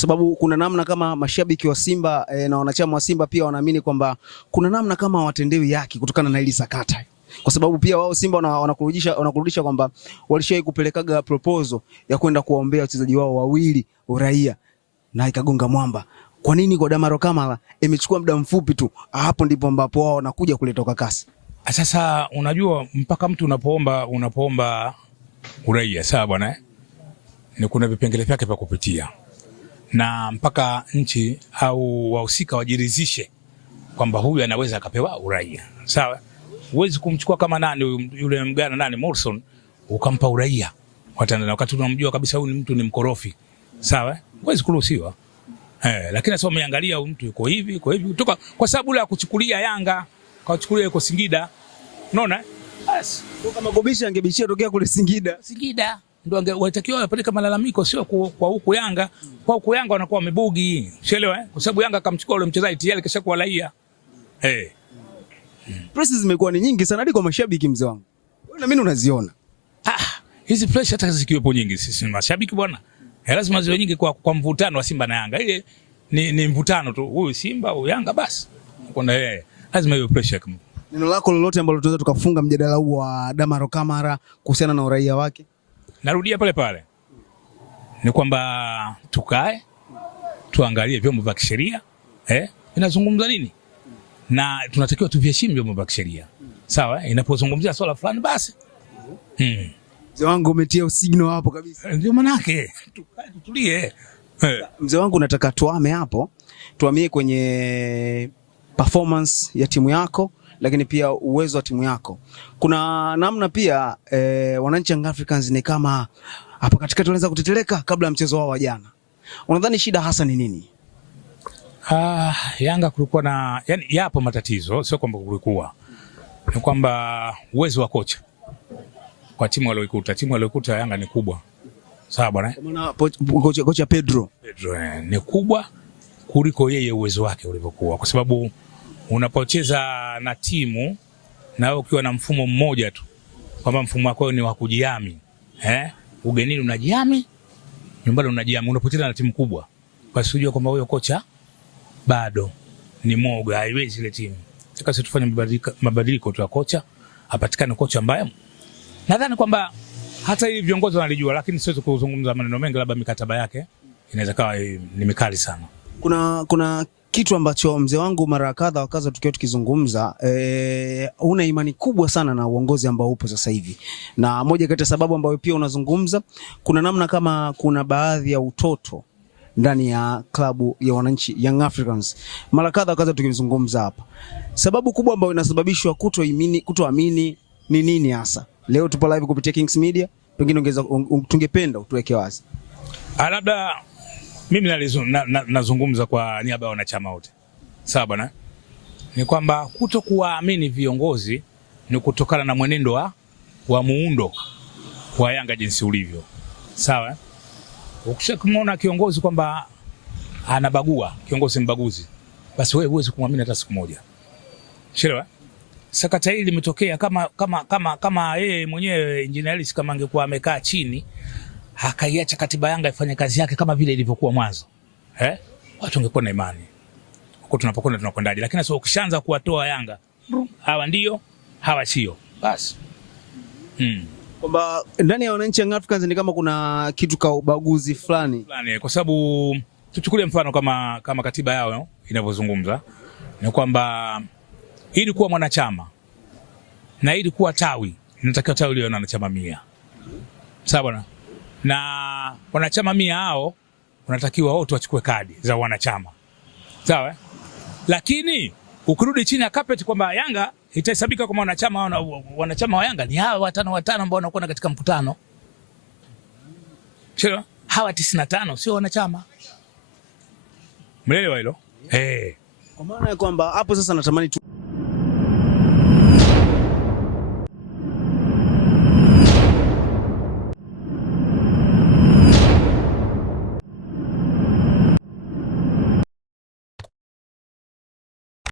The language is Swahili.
kwa sababu kuna namna kama mashabiki wa Simba na wanachama wa Simba pia wanaamini kwamba kuna namna kama hawatendewi haki kutokana na hili sakata, kwa sababu pia wao Simba wanakurudisha kwamba walishawahi kupelekaga proposal ya kwenda kuwaombea wachezaji wao wawili uraia na ikagonga mwamba. Kwa nini kwa Damaro Kamara imechukua muda mfupi tu? Hapo ndipo ambapo wao wanakuja kuletoka kasi. Sasa unajua mpaka mtu unapoomba uraia, sawa bwana, ni kuna vipengele vyake vya kupitia, na mpaka nchi au wahusika wajiridhishe kwamba huyu anaweza akapewa uraia, sawa. Huwezi kumchukua kama nani yule mgana nani Morrison ukampa uraia kwa Tanzania wakati unamjua kabisa huyu mtu ni mkorofi, sawa. Huwezi kuruhusiwa. Lakini sasa umeangalia huyu mtu yuko hivi kutoka kwa sababu la kuchukulia Yanga kachukulia yuko Singida, unaona. Basi kama Gobisha angebishia tokea kule Singida ndio angewatakiwa wapeleke malalamiko, sio kwa huku Yanga. Kwa huku Yanga wanakuwa wamebugi, umeelewa kwa sababu Yanga akamchukua yule mchezaji tayari kisha kuwa raia. Press zimekuwa ni nyingi sana hadi kwa mashabiki, mzee wangu. Wewe na mimi unaziona. Hizi press hata zikiwepo nyingi, sisi mashabiki bwana, lazima ziwe nyingi kwa mvutano wa Simba na Yanga. Ile ni mvutano tu, huyu Simba huyu Yanga, basi kuna lazima hiyo pressure. Neno lako lolote ambalo tunaweza tukafunga mjadala huu wa Damaro Kamara kuhusiana na uraia wake? Narudia pale ni kwamba tukae tuangalie vyombo vya kisheria inazungumza nini, na tunatakiwa tuviheshimu vyombo vya kisheria, sawa. Inapozungumzia swala fulani basi mzee wangu umetia usigno hapo kabisa. Ndio maana yake tukae tutulie. Mzee wangu nataka tuame hapo, tuamie kwenye performance ya timu yako, lakini pia uwezo wa timu yako. Kuna namna pia wananchi Young Africans ni kama hapa katikati wanaweza kuteteleka kabla ya mchezo wao wa jana. Unadhani shida hasa ni nini? Yanga kulikuwa na yapo matatizo, sio kwamba kulikuwa. Ni kwamba uwezo wa kocha kwa timu aliyoikuta Yanga ni kubwa. Sawa bwana? Kwa maana kocha Pedro ni kubwa kuliko yeye uwezo wake ulivyokuwa, kwa sababu unapocheza na timu na wewe ukiwa na mfumo mmoja tu, kwamba mfumo wako ni wa kujihami, ugenini unajihami, nyumbani unajihami, unapocheza na timu kubwa, basi unajua kwamba huyo kocha bado ni moga, haiwezi ile timu. Sasa tufanye mabadiliko tu ya kocha, apatikane kocha ambaye nadhani kwamba hata hivi viongozi wanalijua, lakini siwezi kuzungumza maneno mengi, labda mikataba yake inaweza kawa ni mikali sana. Kuna kitu ambacho mzee wangu mara kadha wakaza tukiwa tukizungumza, una imani kubwa sana na uongozi ambao upo sasa hivi, na moja kati ya sababu ambayo pia unazungumza, kuna namna kama kuna baadhi ya utoto ndani ya klabu ya wananchi Young Africans. Mara kadha wakaza tukizungumza hapa, sababu kubwa ambayo inasababishwa kutoamini ni nini hasa? Leo tupo live kupitia Kings Media, pengine tungependa utuweke wazi. Labda mimi nazungumza kwa niaba ya wanachama wote, sawa bwana, ni kwamba kutokuamini viongozi ni kutokana na mwenendo wa muundo wa Yanga jinsi ulivyo, sawa. Ukishakumwona kiongozi kwamba anabagua, kiongozi mbaguzi, basi wewe huwezi kumwamini hata siku moja, umeelewa? Sakata hili limetokea kama yeye mwenyewe Engineer Hersi kama angekuwa amekaa chini akaiacha katiba Yanga ifanye kazi yake kama vile ilivyokuwa mwanzo, watu wangekuwa na imani huko tunapokwenda tunakwendaje. Lakini sasa ukishaanza kuwatoa Yanga, hawa ndio hawa sio, basi kwamba ndani ya wananchi Young Africans ni kama kuna kitu ka ubaguzi fulani, kwa sababu tuchukulie mfano kama katiba yao inavyozungumza, ni kwamba ili kuwa mwanachama na ili kuwa tawi inatakiwa tawi liwe na wanachama 100, sawa bwana, na wanachama 100 hao wanatakiwa wote wachukue kadi za wanachama, sawa. Lakini ukirudi chini ya carpet kwamba Yanga itahesabika kama wanachama wa Yanga ni hawa 5 ambao wanakuwa katika mkutano, sio hawa 95 sio wanachama. Mnaelewa hilo? Kwa maana ya kwamba hapo sasa natamani